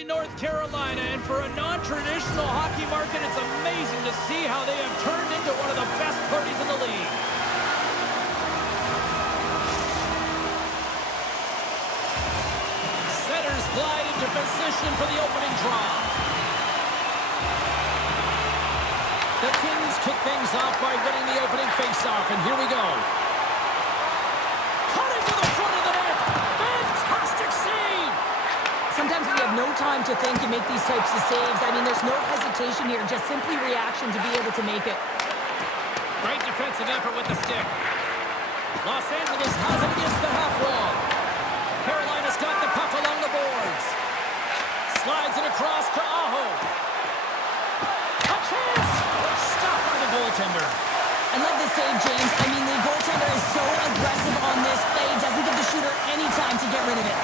Raleigh, North Carolina, and for a non-traditional hockey market, it's amazing to see how they have turned into one of the best parties in the league. Centers glide into position for the opening draw. The Kings kick things off by winning the opening faceoff, and here we go. Cutting to the front of the net. Fantastic save! Sometimes when you have no time to think, you make these types of saves. I mean, there's no hesitation here, just simply reaction to be able to make it. Great defensive effort with the stick. Los Angeles has it against the half wall. Carolina's got the puck along the boards. Slides it across to Aho. A chance! Stopped by the goaltender. I love this save, James. I mean, the goaltender is so aggressive on this play. Doesn't give the shooter any time to get rid of it.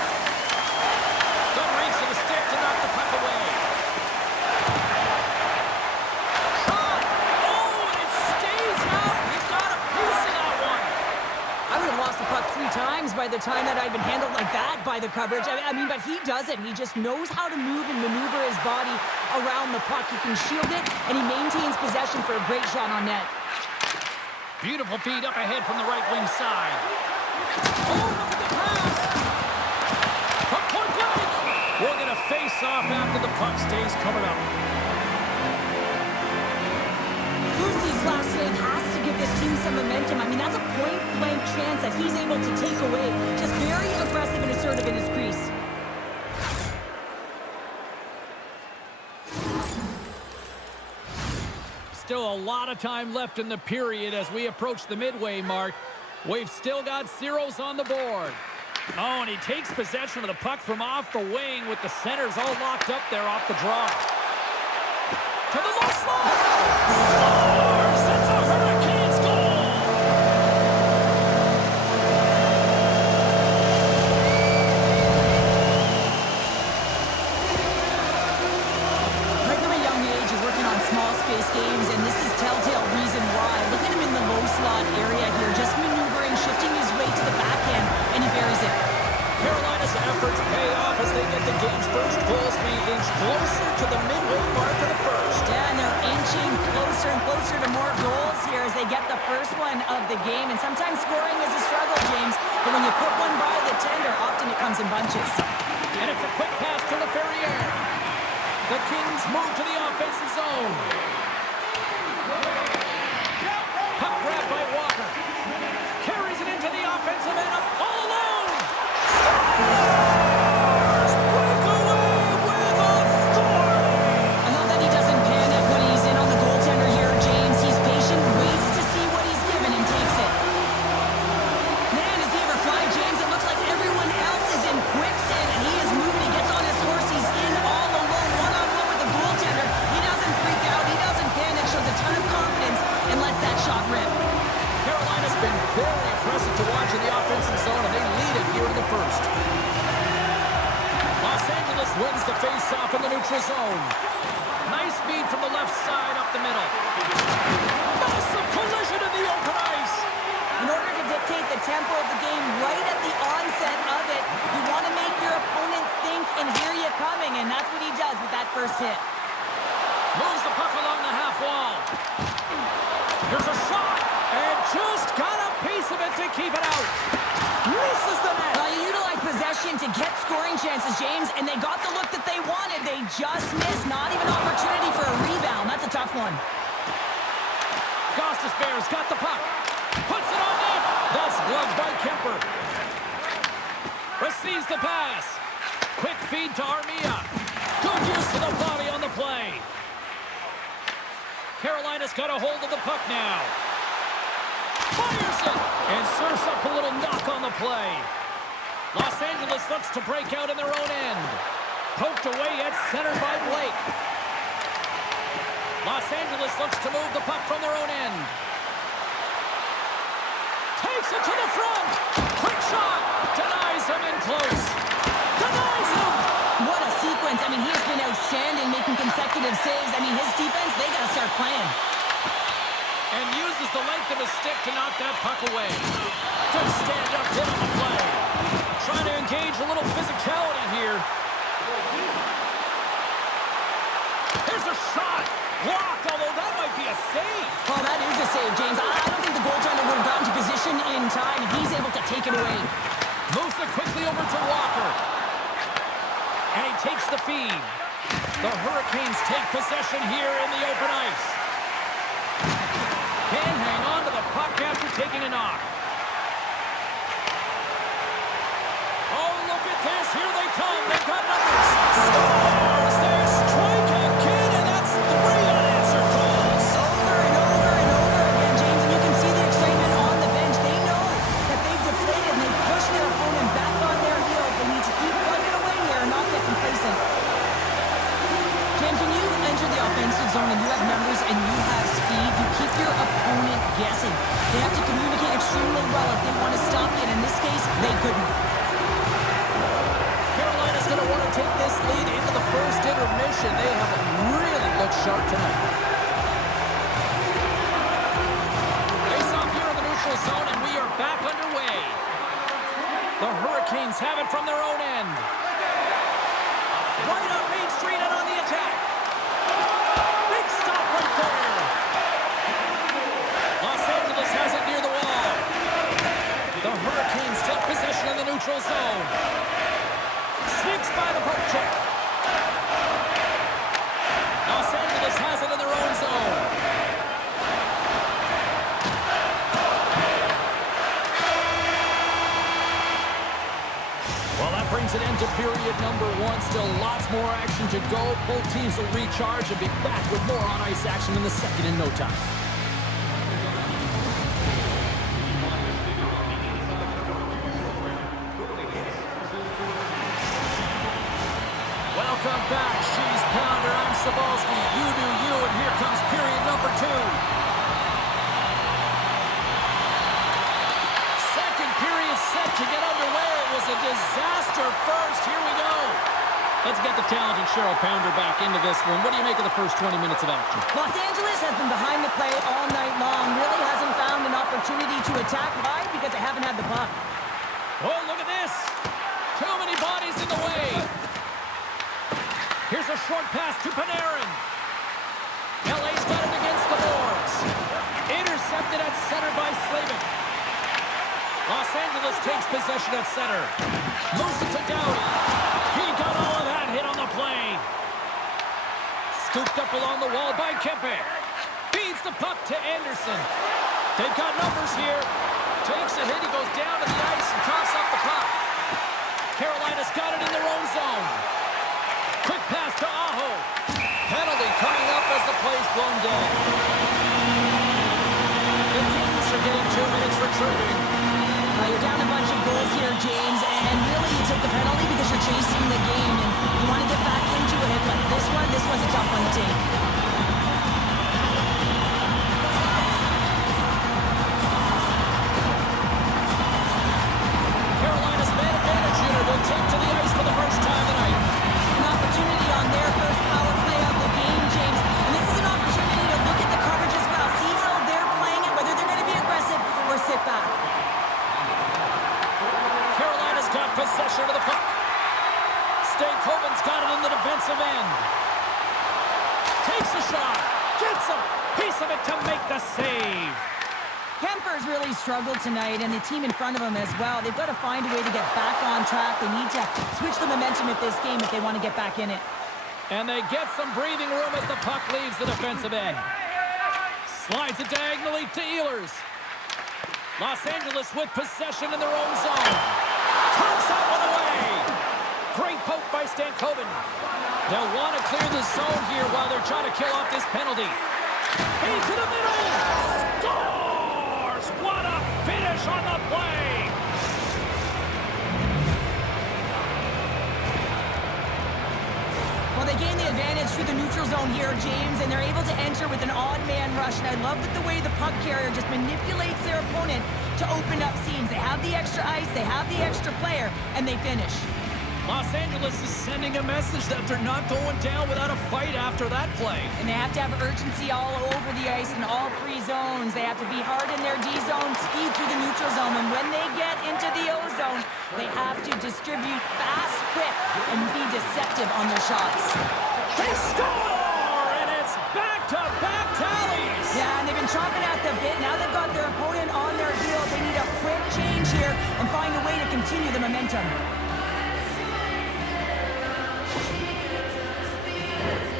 Good reach to the stick to knock the puck away. Shot! Oh, and it stays out. He got a piece of that one. I would have lost the puck 3 times by the time that I'd been handled like that by the coverage. I mean, but he doesn't. He just knows how to move and maneuver his body around the puck. He can shield it, and he maintains possession for a great shot on net. Beautiful feed up ahead from the right wing side. Oh, look at the pass! From point blank! We'll get a face-off after the puck stays coming up. Lucy's last save has to give this team some momentum. I mean, that's a point-blank chance that he's able to take away. Just very aggressive and assertive in his crease. Still a lot of time left in the period as we approach the midway mark. We've still got zeros on the board. Oh, and he takes possession of the puck from off the wing with the centers all locked up there off the draw. To the low slot! Scores! It's a Hurricanes goal! Right from a young age, you're working on small space games, and this is telltale reason why. Look at him in the low slot area here, just maneuvering, shifting his way to the backhand, and he buries it. Carolina's efforts pay off as they get the game's first goals being inched closer to the midway mark of the first. Yeah, and they're inching closer and closer to more goals here as they get the first one of the game. And sometimes scoring is a struggle, James, but when you put one by the tender, often it comes in bunches. And it's a quick pass to the Ferrier. The Kings move to the offensive zone. Puck grabbed by Walker. Carries it into the offensive end, up all alone. Scores! Breakaway with authority. I love that he doesn't panic when he's in on the goaltender here, James. He's patient, waits to see what he's given, and takes it. Man, does he ever fly, James? It looks like everyone else is in quicksand, and he is moving. He gets on his horse. He's in all alone, one-on-one with the goaltender. He doesn't freak out. He doesn't panic. Shows a ton of confidence and lets that shot rip. Carolina's been very impressive to watch in the offensive zone, and they lead it here in the first. Los Angeles wins the face-off in the neutral zone. Nice feed from the left side up the middle. Massive collision in the open ice. In order to dictate the tempo of the game right at the onset of it, you want to make your opponent think and hear you coming, and that's what he does with that first hit. Moves the puck along the half wall. Here's a shot, and just got a piece of it to keep it out. Misses the net. You utilize possession to get scoring chances, James, and they got the look that they wanted. They just missed. Not even opportunity for a rebound. That's a tough one. Gostis Bears got the puck. Puts it on net. That's gloved by Kemper. Receives the pass. Quick feed to Armia. Good use of the body on the play. Carolina's got a hold of the puck now. Fires it and serves up a little knock on the play. Los Angeles looks to break out in their own end. Poked away at center by Blake. Los Angeles looks to move the puck from their own end. Takes it to the front. Quick shot. Denies him in close. Denies him. What a sequence. I mean, he has been outstanding making consecutive saves. I mean, his defense, they got to start playing. And uses the length of his stick to knock that puck away. Good stand-up hit on the play. Trying to engage a little physicality here. Here's a shot. Blocked, although that might be a save. Oh, that is a save, James. I don't think the goaltender would have gotten to position in time, and he's able to take it away. Moves it quickly over to Walker. And he takes the feed. The Hurricanes take possession here in the open ice. Can't hang on to the puck after taking a knock. Oh, look at this. Here they come. They've got numbers. Scores! They strike again, and that's 3 unanswered goals. Over and over and over again, James, and you can see the excitement on the bench. They know that they've deflated and they've pushed their opponent back on their heels. They need to keep plugging away here and not get complacent. James, when you enter the offensive zone and you have numbers and you have speed, you keep your opponent guessing. They have to communicate extremely well if they want to stop you, and in this case, they couldn't. Carolina's going to want to take this lead into the first intermission. They have really looked sharp tonight. Face off here in the neutral zone, and we are back underway. The Hurricanes have it from their own end. Right up Main Street and on the attack. Big stop right there. Los Angeles has it near the wall. The Hurricanes take possession in the neutral zone. Sneaks by the poke check. Los Angeles has it in their own zone. Well, that brings an end to period number 1. Still lots more action to go. Both teams will recharge and be back with more on-ice action in the second in no time. Welcome back, She's Pounder. I'm Sabalski. You do you, and here comes period number 2. Second period set to get underway. It was a disaster first. Here we go. Let's get the talented Cheryl Pounder back into this one. What do you make of the first 20 minutes of action? Los Angeles has been behind the play all night long. Really hasn't found an opportunity to attack. Why? Because they haven't had the puck. Oh, look at this. Too many bodies in the way. Here's a short pass to Panarin. LA's got it against the boards. Intercepted at center by Slavin. Los Angeles takes possession at center. Moves it to Doughty. He got all of that hit on the play. Scooped up along the wall by Kempe. Feeds the puck to Anderson. They've got numbers here. Takes a hit. He goes down to the ice and coughs up the puck. Carolina's got it in their own zone. Quick pass to Aho. Penalty coming up as the play's blown dead. The Kings are getting 2 minutes for tripping. You're down a bunch of goals here, James, and really you take the penalty because you're chasing the game and you want to get back into it, but this one's a tough one to take. Carolina's man advantage unit will take to the ice for the first time tonight. An opportunity on their first power play of the game, James, and this is an opportunity to look at the coverage as well, see how they're playing it, whether they're going to be aggressive or sit back. Carolina's got possession of the puck. Stankoven's got it in the defensive end. Takes a shot. Gets a piece of it to make the save. Kemper's really struggled tonight, and the team in front of him as well. They've got to find a way to get back on track. They need to switch the momentum of this game if they want to get back in it. And they get some breathing room as the puck leaves the defensive end. Slides it diagonally to Ehlers. Los Angeles with possession in their own zone. Tucks that one away. Great poke by Stankoven. They'll want to clear the zone here while they're trying to kill off this penalty. Into the middle. Scores! What a finish on the play. Well, they gain the advantage through the neutral zone here, James, and they're able to enter with an odd man rush. And I love the way the puck carrier just manipulates their opponent to open up seams. They have the extra ice, they have the extra player, and they finish. Los Angeles is sending a message that they're not going down without a fight after that play. And they have to have urgency all over the ice in all three zones. They have to be hard in their D zone, speed through the neutral zone. And when they get into the O zone, they have to distribute fast, quick, and be deceptive on their shots. They score! Yeah, and they've been chomping at the bit. Now they've got their opponent on their heels. They need a quick change here and find a way to continue the momentum.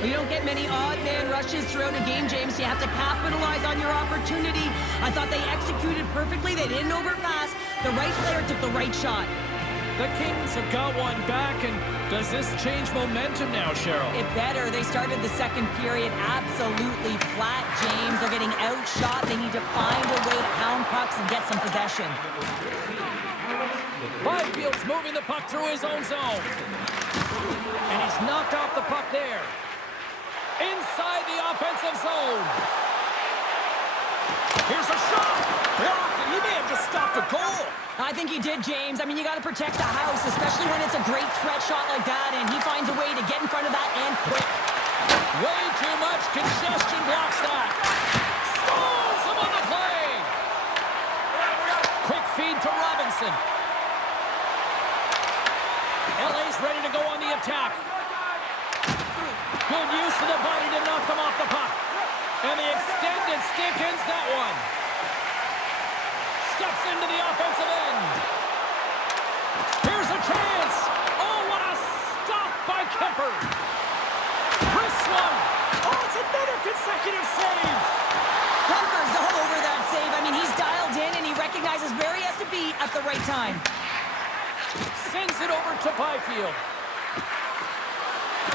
You don't get many odd man rushes throughout a game, James. You have to capitalize on your opportunity. I thought they executed perfectly. They didn't overpass. The right player took the right shot. The Kings have got one back, and does this change momentum now, Cheryl? It better. They started the second period absolutely flat, James. They're getting outshot. They need to find a way to pound pucks and get some possession. Byfield's moving the puck through his own zone. And he's knocked off the puck there. Inside the offensive zone. Here's a shot. Blocked, and he may have just stopped a goal. I think he did, James. I mean, you got to protect the house, especially when it's a great threat shot like that, and he finds a way to get in front of that and quick. Way too much congestion blocks that. Stones him on the play. Quick feed to Robinson. LA's ready to go on the attack. Good use of the body to knock them off the puck. And the extended stick ends that one. Steps into the offensive end. Here's a chance. Oh, what a stop by Kemper. Chris one. Oh, it's another consecutive save. Kemper's all over that save. I mean, he's dialed in, and he recognizes where he has to be at the right time. Sends it over to Byfield.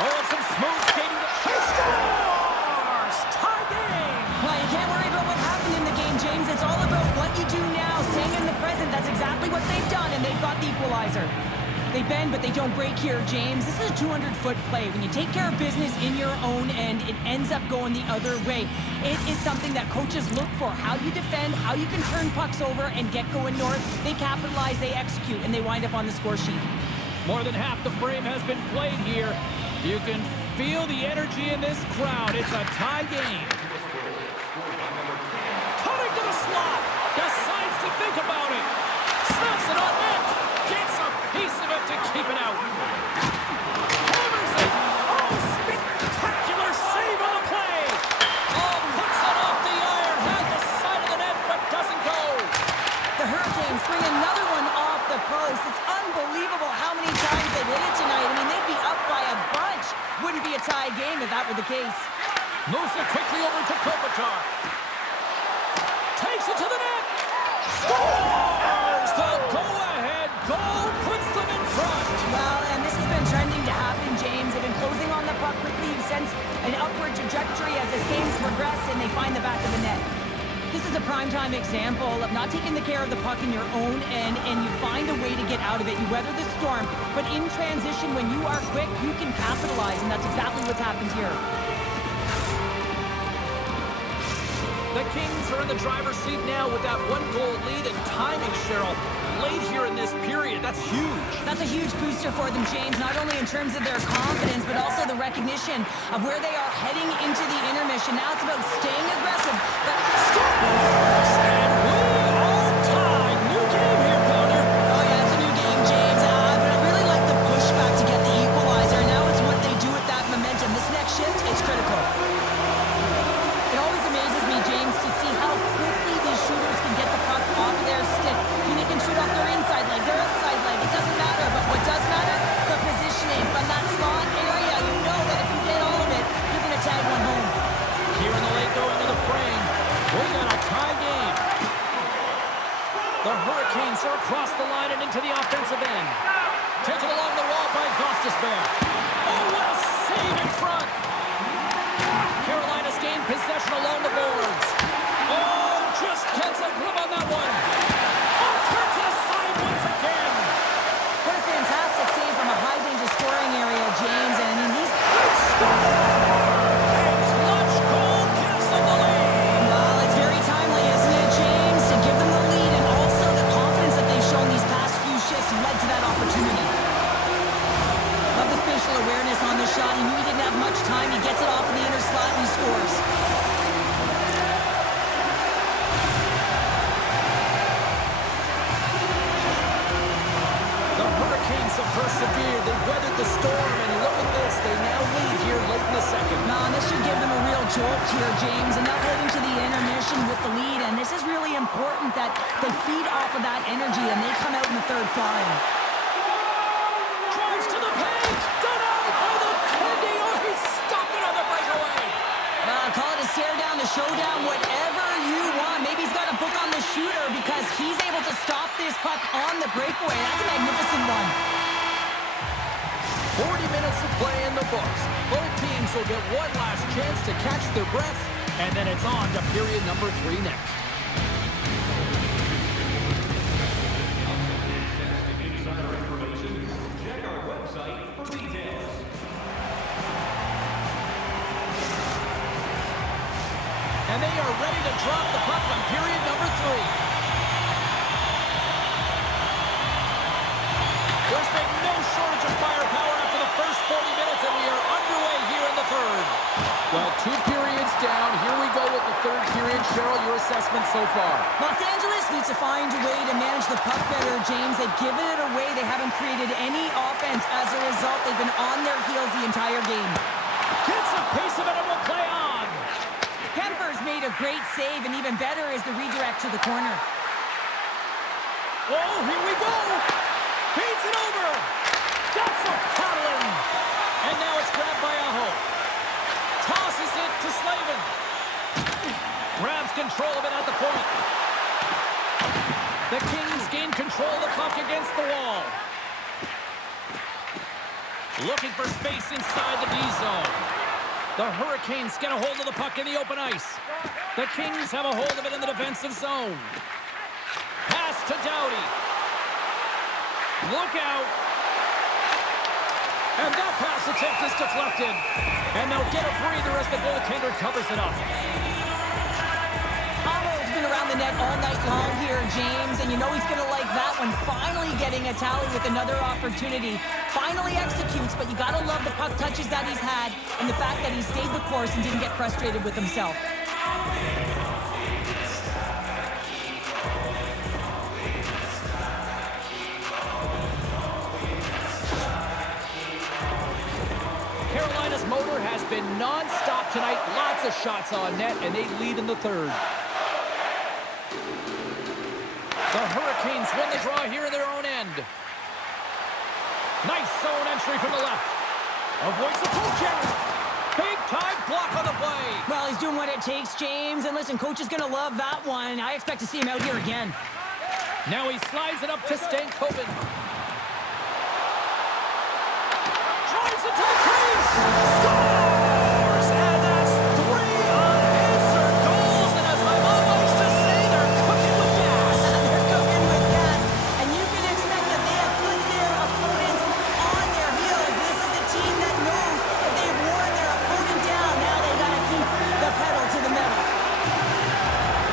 Oh, and some smooth skating. He scores! Tie game! Well, you can't worry about what happened in the game, James. It's all about what you do now, staying in the present. That's exactly what they've done, and they've got the equalizer. They bend, but they don't break here, James. This is a 200-foot play. When you take care of business in your own end, it ends up going the other way. It is something that coaches look for. How you defend, how you can turn pucks over and get going north. They capitalize, they execute, and they wind up on the score sheet. More than half the frame has been played here. You can feel the energy in this crowd. It's a tie game. Cutting to the slot. Decides to think about it. Snaps it on net. Gets a piece of it to keep it out. Hammers it. Oh, spectacular save on the play. Oh, puts it off the iron. Had the side of the net, but doesn't go. The Hurricanes bring another one off the post. It's unbelievable how many times they've hit it tonight. I mean, they'd be up by a bunch. Wouldn't be a tie game if that were the case. Moves it quickly over to Kopitar. Takes it to the net. Scores! The go-ahead goal puts them in front. Well, and this has been trending to happen, James. They've been closing on the puck quickly. You've sensed an upward trajectory as this game's progressed, and they find the back of the net. This is a primetime example of not taking the care of the puck in your own end, and you find a way to get out of it. You weather the storm, but in transition, when you are quick, you can capitalize, and that's exactly what's happened here. The Kings are in the driver's seat now with that one-goal lead, and timing, Cheryl, late here in this period. That's huge. That's a huge booster for them, James, not only in terms of their confidence, but also the recognition of where they are heading into the intermission. Now it's about staying aggressive, but Scores! And we are tied. New game here, Pounder. oh yeah, it's a new game, James. But I really like the pushback to get the equalizer. Now it's what they do with that momentum. This next shift is critical. It always amazes me, James, to see how quickly these shooters can get the puck off of their stick. I mean, they can shoot off their inside leg, their outside leg. It doesn't matter, but what does matter? The positioning from that slot area. You know that if you get all of it, you're going to tag one home. Here in the late going to the frame. We got a tie game. The Hurricanes are across the line and into the offensive end. Taken along the wall by Gostisbehere. Oh, what a save in front. Carolina's gained possession along the boards. Oh, just gets a grip on that one. Oh, turns it aside once again. What a fantastic save from a high-danger scoring area, James. And I mean, he's... Clutch goal gives them the lead. Well, it's very timely, isn't it, James? To give them the lead, and also the confidence that they've shown these past few shifts led to that opportunity. Love the spatial awareness on the shot. He knew he didn't have much time. He gets it off in the inner slot and he scores. The Hurricanes have persevered. They weathered the storm, and look at this. as they now lead here late in the second. No, this should give them a real jolt here, James, and they'll head into the intermission with the lead, and this is really important that they feed off of that energy and they come out in the third flying. Drives to the paint! Denied by the Tendy! Oh, he stopped it on the breakaway! Call it a stare down, the showdown, whatever you want. Maybe he's got a book on the shooter because he's able to stop this puck on the breakaway. That's a magnificent one. 40 minutes of play in the books. Both teams will get one last chance to catch their breath, and then it's on to period number 3 next. Check our website for details. And they are ready to drop the puck on period number 3. There's been no shortage of firepower after the first 40 minutes, and we are underway here in the third. Well, 2 periods down. Here we go with the third period. Cheryl, your assessment so far? Los Angeles needs to find a way to manage the puck better, James. They've given it away. They haven't created any offense. As a result, they've been on their heels the entire game. Gets a piece of it and will play on. Kemper's made a great save, and even better is the redirect to the corner. Oh, here we go. Feeds it over. Got some paddling. And now it's grabbed by Aho. Tosses it to Slavin. Grabs control of it at the point. The Kings gain control of the puck against the wall. Looking for space inside the D zone. The Hurricanes get a hold of the puck in the open ice. The Kings have a hold of it in the defensive zone. Pass to Doughty. Look out. And that pass attempt is deflected. And they'll get a breather as the goaltender covers it up. Aho's been around the net all night long here, James, and you know he's going to like that one. Finally getting a tally with another opportunity. Finally executes, but you got to love the puck touches that he's had and the fact that he stayed the course and didn't get frustrated with himself. Carolina's motor has been non-stop tonight. Lots of shots on net, and they lead in the third. The Hurricanes win the draw here in their own end. Nice zone entry from the left. Avoids the poke check. Big-time block on the play. Well, he's doing what it takes, James, and listen, coach is going to love that one. I expect to see him out here again. Now he slides it up to Stankoven. Drives it to the crease. Scores! And that's 3 unanswered goals. And as my mom likes to say, they're cooking with gas. They're cooking with gas, and you can expect that they have put their opponents on their heels. This is a team that knows that they've worn their opponent down. Now they got to keep the pedal to the metal.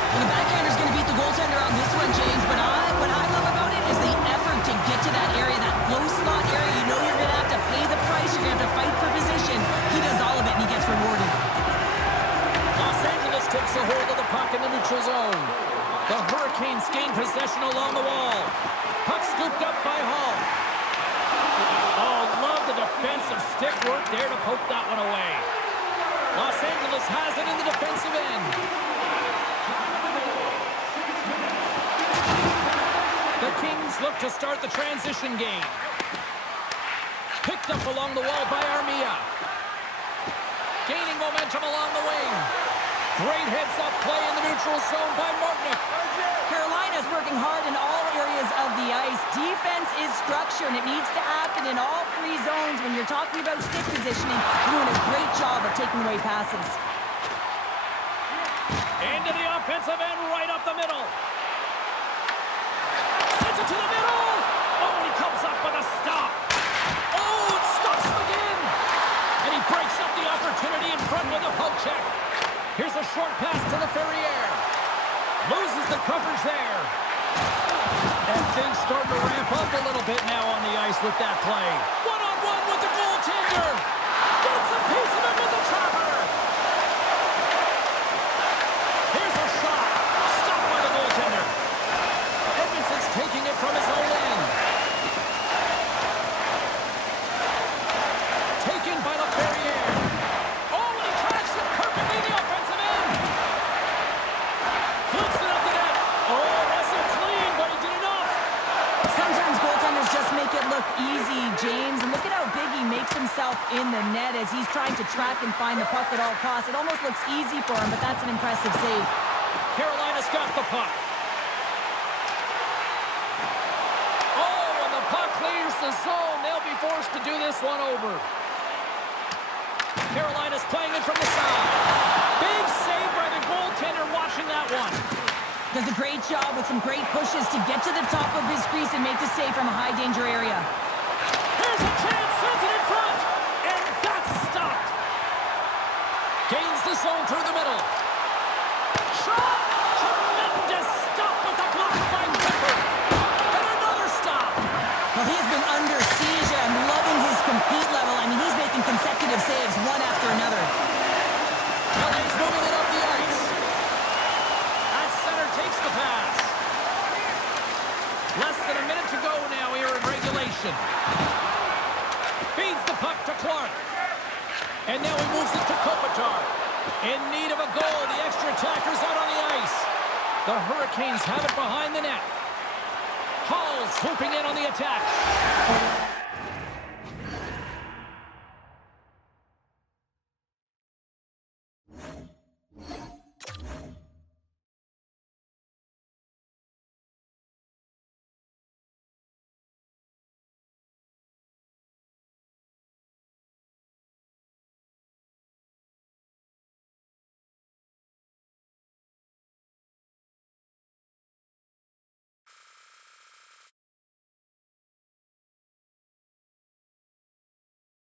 And the backhander's going to beat the goaltender on this one, James, but what I love about it is the effort to get to that area, that low slot area. You know you're going to have to pay the price. You're going to have to fight for position. He does all of it, and he gets rewarded. Los Angeles takes a hold of the puck in the neutral zone. The Hurricanes gain possession along the wall. Puck scooped up by Hall. Oh, love the defensive stick work there to poke that one away. Los Angeles has it in the defensive end. The Kings look to start the transition game. Picked up along the wall by Armia. Gaining momentum along the wing. Great heads-up play in the neutral zone by Martinick. Carolina's working hard in all areas of the ice. Defense is structure, and it needs to happen in all 3 zones. When you're talking about stick positioning, you're doing a great job of taking away passes. Into the offensive end, right up the middle. Sends it to the middle. Oh, and he comes up with a stop. Oh, it stops him again. And he breaks up the opportunity in front with a poke check. Here's a short pass to the Ferrier. Loses the coverage there. And things start to ramp up a little bit now on the ice with that play. One-on-one with the goaltender. Gets a piece of it with the trapper. Here's a shot. Stopped by the goaltender. Edmondson's taking it from his own end. Taken by look easy, James. And look at how big he makes himself in the net as he's trying to track and find the puck at all costs. It almost looks easy for him, but that's an impressive save. Carolina's got the puck. Oh, and the puck clears the zone. They'll be forced to do this one over. Carolina's playing it from the side. Big save by the goaltender watching that one. Does a great job with some great pushes to get to the top of his crease and make the save from a high-danger area. Here's a chance, sends it in front, and that's stopped. Gains the zone through the middle. Shot! Tremendous stop with the block by Pepper. And another stop. Well, he's been under siege. I'm loving his compete level. I mean, he's making consecutive saves one after another. LA's moving it up the ice. At center takes the pass. Less than a minute to go now here in regulation. Feeds the puck to Clark. And now he moves it to Kopitar. In need of a goal. The extra attacker's out on the ice. The Hurricanes have it behind the net. Hall's swooping in on the attack.